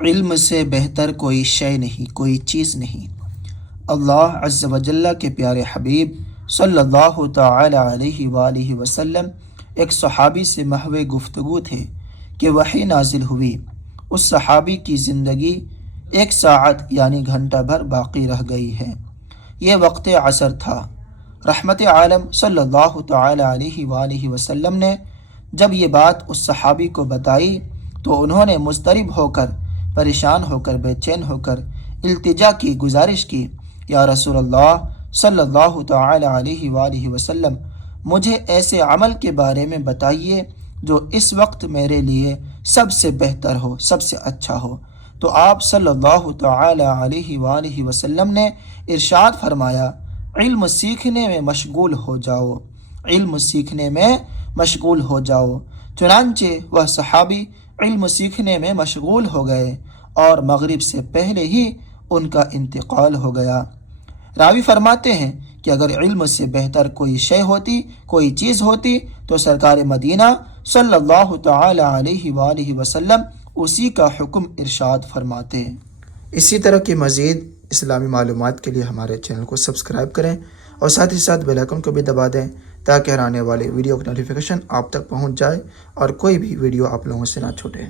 علم سے بہتر کوئی شے نہیں، کوئی چیز نہیں۔ اللہ عز و جل کے پیارے حبیب صلی اللہ تعالی علیہ وآلہ وسلم ایک صحابی سے محو گفتگو تھے کہ وحی نازل ہوئی۔ اس صحابی کی زندگی 1 ساعت یعنی گھنٹہ بھر باقی رہ گئی ہے۔ یہ وقت عصر تھا۔ رحمت عالم صلی اللہ تعالی علیہ وآلہ وسلم نے جب یہ بات اس صحابی کو بتائی تو انہوں نے مضطرب ہو کر، پریشان ہو کر، بے چین ہو کر التجا کی، گزارش کی، یا رسول اللہ صلی اللہ تعالی علیہ وآلہ وسلم، مجھے ایسے عمل کے بارے میں بتائیے جو اس وقت میرے لیے سب سے بہتر ہو، سب سے اچھا ہو۔ تو آپ صلی اللہ تعالی علیہ وآلہ وسلم نے ارشاد فرمایا، علم سیکھنے میں مشغول ہو جاؤ، علم سیکھنے میں مشغول ہو جاؤ۔ چنانچہ وہ صحابی علم سیکھنے میں مشغول ہو گئے اور مغرب سے پہلے ہی ان کا انتقال ہو گیا۔ راوی فرماتے ہیں کہ اگر علم سے بہتر کوئی شے ہوتی، کوئی چیز ہوتی تو سرکار مدینہ صلی اللہ تعالی علیہ وآلہ وسلم اسی کا حکم ارشاد فرماتے۔ اسی طرح کی مزید اسلامی معلومات کے لیے ہمارے چینل کو سبسکرائب کریں اور ساتھ ہی ساتھ بیل آئیکن کو بھی دبا دیں تاکہ آنے والے ویڈیو کی نوٹیفیکیشن آپ تک پہنچ جائے اور کوئی بھی ویڈیو آپ لوگوں سے نہ چھوٹے۔